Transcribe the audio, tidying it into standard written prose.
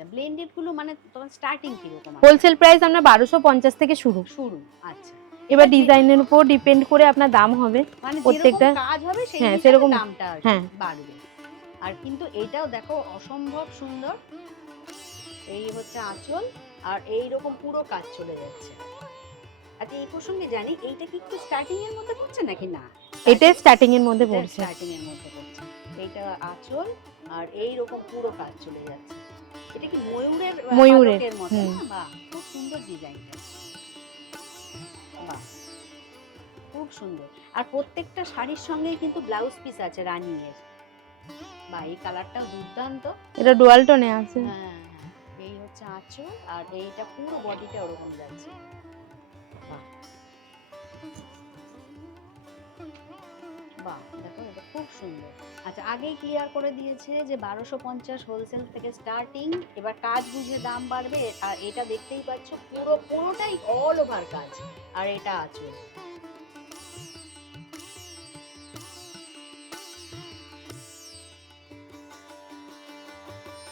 আচ্ছা, ব্লেন্ডেড গুলো মানে তোমার স্টার্টিং কি রকম আছে? হোলসেল প্রাইস আমরা 1250 থেকে শুরু। আচ্ছা, এবার ডিজাইনের উপর ডিপেন্ড করে আপনার দাম হবে মানে যেরকম প্রত্যেকটা। কাজ হবে সেই হ্যাঁ, হিসাবে সেরকম। দামটা আর কি হ্যাঁ। বাড়বে। আর কিন্তু এটাও দেখো অসম্ভব সুন্দর, এই হচ্ছে আঁচল, আর এই রকম পুরো কাজ চলে যাচ্ছে। আচ্ছা, এই প্রসঙ্গে জানি এইটা কি একটু স্টার্টিং এর মধ্যে পড়ছে নাকি না? এটা স্টার্টিং এর মধ্যে পড়ছে। স্টার্টিং এর মধ্যে পড়ছে। এইটা আঁচল আর এই রকম পুরো কাজ চলে যাচ্ছে। এটা কি ময়ূরের ময়ূরের, পালকের মতো হুম। না? বাহ, খুব সুন্দর ডিজাইনটা। বাহ, খুব সুন্দর। আর প্রত্যেকটা শাড়ির সঙ্গেই কিন্তু ব্লাউজ পিস আছে রানিয়ের। বাহ, এই কালারটাও দুর্দান্ত। এটা ডুয়াল টোনে আছে। হ্যাঁ, এই হচ্ছে আঁচল আর এইটা পুরো বডিটা ওরকম যাচ্ছে। বাহ, বাহ, দেখো এটা খুব সুন্দর। আচ্ছা, আগেই ক্লিয়ার করে দিয়েছে যে 1250 হোলসেল থেকে স্টার্টিং, এবার কাজ বুঝে দাম বাড়বে। আর এটা দেখতেই পাচ্ছ পুরোটাই অল ওভার কাজ, আর এটা আঁচল।